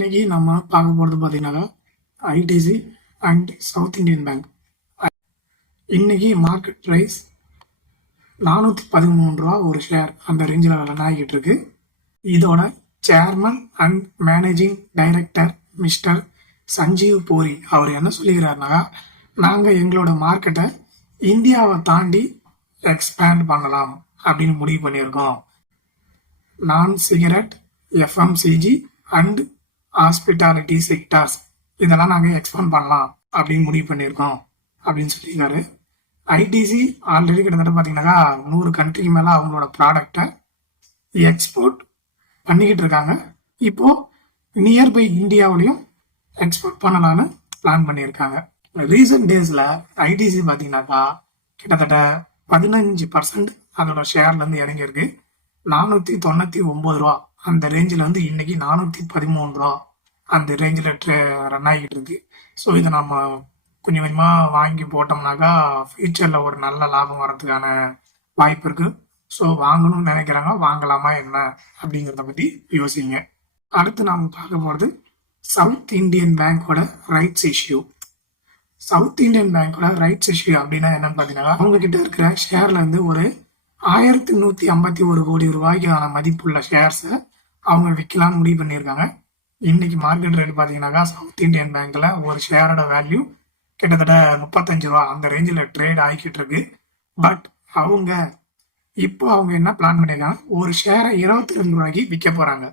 இன்னைக்கு நம்ம பார்க்க போகிறது பார்த்தீங்கன்னா ITC and south Indian bank. இன்னைக்கு மார்க்கெட் ப்ரைஸ் 413 ரூபா ஒரு ஷேர் அந்த ரேஞ்சில் ரன் ஆகிட்டு இருக்கு. இதோட chairman and managing director mister Sanjeev Puri அவர் என்ன சொல்லிக்கிறாருனாக்கா, நாங்கள் எங்களோட மார்க்கெட்டை இந்தியாவை தாண்டி எக்ஸ்பேண்ட் பண்ணலாம் அப்படின்னு முடிவு பண்ணியிருக்கோம். நான் cigarette, FMCG and hospitality sectors இதெல்லாம் நாங்கள் எக்ஸ்பேண்ட் பண்ணலாம் அப்படின்னு முடிவு பண்ணியிருக்கோம் அப்படின்னு சொல்லியிருக்காரு. ஐடிசி ஆல்ரெடி கிட்டத்தட்ட பார்த்தீங்கன்னாக்கா 100 கண்ட்ரிக்கு மேலே அவங்களோட ப்ராடக்டை எக்ஸ்போர்ட் பண்ணிக்கிட்டு இருக்காங்க. இப்போது நியர்பை இந்தியாவிலையும் எக்ஸ்போர்ட் பண்ணலான்னு பிளான் பண்ணியிருக்காங்க. ரீசன்ட் டேஸில் ஐடிசி பார்த்தீங்கன்னாக்கா கிட்டத்தட்ட 15% அதோட ஷேர்லேருந்து இறங்கியிருக்கு. 499 ரூபா அந்த ரேஞ்சில் வந்து இன்னைக்கு 413 ரூபா அந்த ரேஞ்சில் ரன் ஆகிட்டு இருக்கு. ஸோ இதை நம்ம கொஞ்சம் கொஞ்சமாக வாங்கி போட்டோம்னாக்கா ஃபியூச்சரில் ஒரு நல்ல லாபம் வர்றதுக்கான வாய்ப்பு இருக்குது. ஸோ வாங்கணும்னு நினைக்கிறாங்க, வாங்கலாமா என்ன அப்படிங்கிறத பற்றி யோசிங்க. அடுத்து நாம் பார்க்க போகிறது சவுத் இந்தியன் பேங்கோட ரைட்ஸ் இஷ்யூ. சவுத் இந்தியன் பேங்கோட ரைட்ஸ் இஷ்யூ அப்படின்னா என்னன்னு பார்த்தீங்கன்னா, அவங்க கிட்ட இருக்கிற ஷேர்ல இருந்து ஒரு 1151 கோடி ரூபாய்க்கான மதிப்புள்ள ஷேர்ஸை அவங்க விற்கலான்னு முடிவு பண்ணியிருக்காங்க. இன்னைக்கு மார்க்கெட் ரேட் பார்த்தீங்கன்னாக்கா சவுத் இந்தியன் பேங்க்ல ஒரு ஷேரோட வேல்யூ கிட்டத்தட்ட 35 ரூபா அந்த ரேஞ்சில் ட்ரேட் ஆகிக்கிட்டு இருக்கு. பட் அவங்க என்ன பிளான் பண்ணியிருக்காங்க, ஒரு ஷேரை 22 ரூபாய்க்கு விற்க போறாங்க.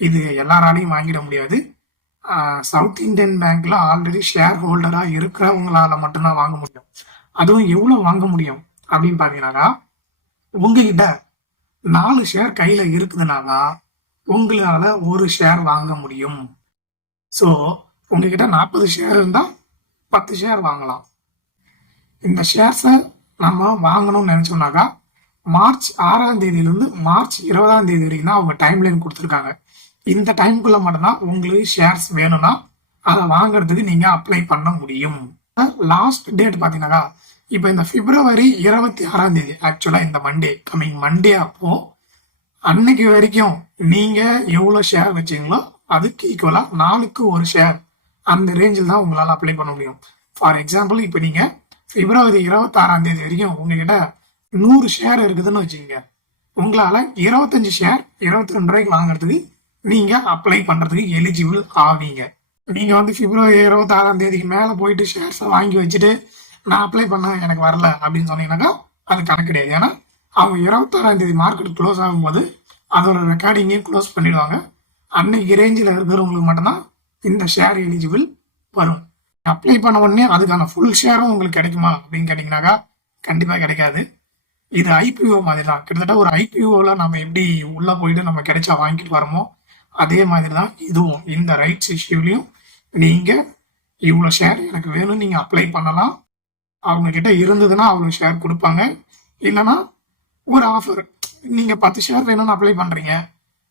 இது எல்லாராலையும் வாங்கிட முடியாது. சவுத் இந்தியன் பேங்க்ல ஆல்ரெடி ஷேர் ஹோல்டரா இருக்கிறவங்களால மட்டும்தான் வாங்க முடியும். அதுவும் எவ்வளவு வாங்க முடியும் அப்படின்னு பாத்தீங்கன்னாக்கா, உங்ககிட்ட 4 ஷேர் கையில இருக்குதுனாக்கா உங்களால ஒரு ஷேர் வாங்க முடியும். ஸோ உங்ககிட்ட 40 ஷேர் இருந்தா 10 ஷேர் வாங்கலாம். இந்த ஷேர்ஸை நம்ம வாங்கணும்னு நினைச்சோம்னாக்கா மார்ச் 6ஆம் தேதியிலிருந்து மார்ச் 20ஆம் தேதி வரைக்கும் தான் அவங்க டைம்லைன் கொடுத்துருக்காங்க. இந்த டைமுக்குள்ள மட்டும்தான் உங்களுக்கு ஷேர்ஸ் வேணும்னா அதை வாங்குறதுக்கு நீங்க அப்ளை பண்ண முடியும். லாஸ்ட் டேட் பாத்தீங்கன்னாக்கா இப்போ இந்த பிப்ரவரி 26ஆம் தேதி, ஆக்சுவலா இந்த கமிங் மண்டே அப்போ அன்னைக்கு வரைக்கும் நீங்க எவ்வளவு ஷேர் வச்சீங்களோ அதுக்கு ஈக்குவலா 4க்கு ஒரு ஷேர் அந்த ரேஞ்சில் தான் உங்களால அப்ளை பண்ண முடியும். ஃபார் எக்ஸாம்பிள், இப்போ நீங்க பிப்ரவரி 26ஆம் தேதி வரைக்கும் உங்ககிட்ட 100 ஷேர் இருக்குதுன்னு வச்சுக்கோங்க, உங்களால 25 ஷேர் 22 ரூபாய்க்கு வாங்குறதுக்கு நீங்க அப்ளை பண்றதுக்கு எலிஜிபிள் ஆவீங்க. நீங்க வந்து பிப்ரவரி 26ஆம் தேதிக்கு மேல போயிட்டு ஷேர்ஸை வாங்கி வச்சுட்டு நான் அப்ளை பண்ண எனக்கு வரல அப்படின்னு சொன்னீங்கன்னாக்கா அது கணக்கு கிடையாது. ஏன்னா அவங்க 26ஆம் தேதி மார்க்கெட் க்ளோஸ் ஆகும்போது அதோட ரெக்கார்டிங்கையும் க்ளோஸ் பண்ணிடுவாங்க. அன்னைக்கு ரேஞ்சில் இருக்கிறவங்களுக்கு மட்டும்தான் இந்த ஷேர் எலிஜிபிள் வரும். அப்ளை பண்ண உடனே அதுக்கான ஃபுல் ஷேரும் உங்களுக்கு கிடைக்குமா அப்படின்னு கேட்டிங்கனாக்கா கண்டிப்பாக கிடைக்காது. இது ஐபிஓ மாதிரி தான். கிட்டத்தட்ட ஒரு ஐபிஓவில் நம்ம எப்படி உள்ளே போயிட்டு நம்ம கிடைச்சா வாங்கிட்டு வரோமோ அதே மாதிரி தான் இதுவும். இந்த ரைட்ஸ் இஷ்யூலையும் நீங்கள் இவ்வளோ ஷேர் எனக்கு வேணும்னு நீங்கள் அப்ளை பண்ணலாம். அவங்க கிட்ட இருந்ததுன்னா அவ்வளோ ஷேர் கொடுப்பாங்க. இல்லைன்னா ஒரு ஆஃபர், நீங்கள் 10 ஷேர் வேணும்னு அப்ளை பண்ணுறீங்க,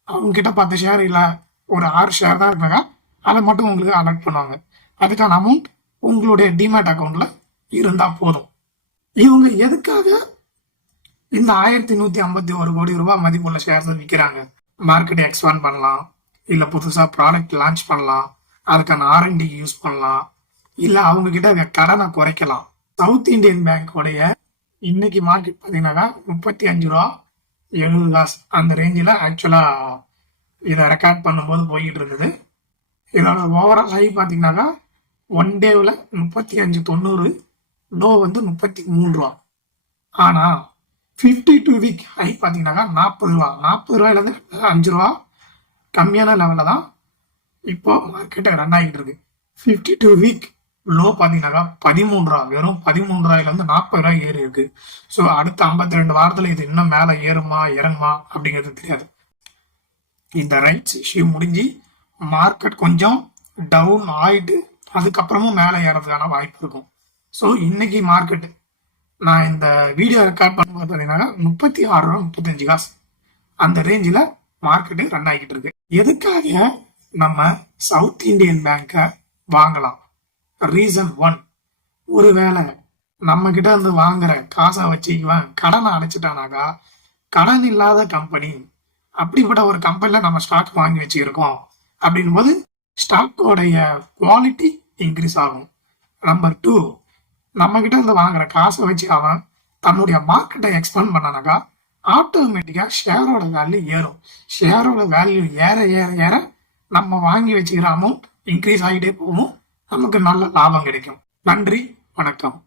அவங்க கிட்ட 10 ஷேர் இல்லை ஒரு 6 ஷேர் தான் இருக்காங்க, அதை மட்டும் உங்களுக்கு அலர்ட் பண்ணுவாங்க. அதுக்கான அமௌண்ட் உங்களுடைய டிமேட் அக்கௌண்ட்ல இருந்தா போதும். இவங்க எதுக்காக இந்த 1151 கோடி ரூபாய் மதிப்புள்ள ஷேர்ஸை விற்கிறாங்க? மார்க்கெட்டை எக்ஸ்பேண்ட் பண்ணலாம், இல்லை புதுசாக ப்ராடக்ட் லான்ச் பண்ணலாம், அதுக்கான ஆர்என்டிக்கு யூஸ் பண்ணலாம், இல்லை அவங்க கிட்ட கடனை குறைக்கலாம். சவுத் இந்தியன் பேங்கோடைய இன்னைக்கு மார்க்கெட் பார்த்தீங்கன்னாக்கா 35 ரூபா 70 காசு அந்த ரேஞ்சில் ஆக்சுவலாக இதை ரெக்கார்ட் பண்ணும்போது போய்கிட்டு இருந்தது. இதோட ஓவரால் ஹை பார்த்தீங்கன்னாக்கா ஒன் டேவில் 35.90, லோ வந்து 33 ரூபா. ஆனால் 52 வீக் ஹை பார்த்தீங்கன்னாக்கா 40 ரூபா. 40 ரூபாயிலேருந்து 5 ரூபா கம்மியான லெவலில் தான் இப்போ மார்க்கெட்டை ரன் ஆகிட்டு இருக்கு. 52 வீக் லோ பார்த்தீங்கன்னாக்கா 13 ரூபா. வெறும் 13 ரூபாயிலேருந்து 40 ரூபாய் ஏறி இருக்கு. ஸோ அடுத்த 52 வாரத்தில் இது இன்னும் மேலே ஏறுமா இறங்குமா அப்படிங்கிறது தெரியாது. இந்த ரைட்ஸ் இஷ்யூ முடிஞ்சு மார்க்கெட் கொஞ்சம் டவுன் ஆயிட்டு அதுக்கப்புறமும் மேலே ஏறதுக்கான வாய்ப்பு இருக்கும். ஸோ இன்னைக்கு மார்க்கெட் நான் இந்த வீடியோ ரெக்கார்ட் பண்ணும்போது பார்த்தீங்கன்னா 36 ரூபா 35 காசு அந்த ரேஞ்சில் மார்க்கெட்டு ரன் ஆகிட்டு இருக்கு. எதுக்காக நம்ம சவுத் இந்தியன் பேங்கை வாங்கலாம்? ரீசன் 1, ஒருவேளை நம்ம கிட்ட இருந்து வாங்குற காசை வச்சு இவன் கடனை அடைச்சிட்டானாக்கா, கடன் இல்லாத கம்பெனி அப்படிப்பட்ட ஒரு கம்பெனில நம்ம ஸ்டாக் வாங்கி வச்சுருக்கோம் அப்படின் போது ஸ்டாக்கோடைய குவாலிட்டி இன்க்ரீஸ் ஆகும். நம்பர் 2, நம்ம கிட்ட இருந்து வாங்குற காசை வச்சு அவன் தன்னுடைய மார்க்கெட்டை எக்ஸ்பேண்ட் பண்ணானாக்கா ஆட்டோமேட்டிக்கா ஷேரோட வேல்யூ ஏறும். ஷேரோட வேல்யூ ஏற ஏற ஏற நம்ம வாங்கி வச்சுக்கிற அமௌண்ட் இன்க்ரீஸ் ஆகிட்டே போகும். நமக்கு நல்ல லாபம் கிடைக்கும். நன்றி, வணக்கம்.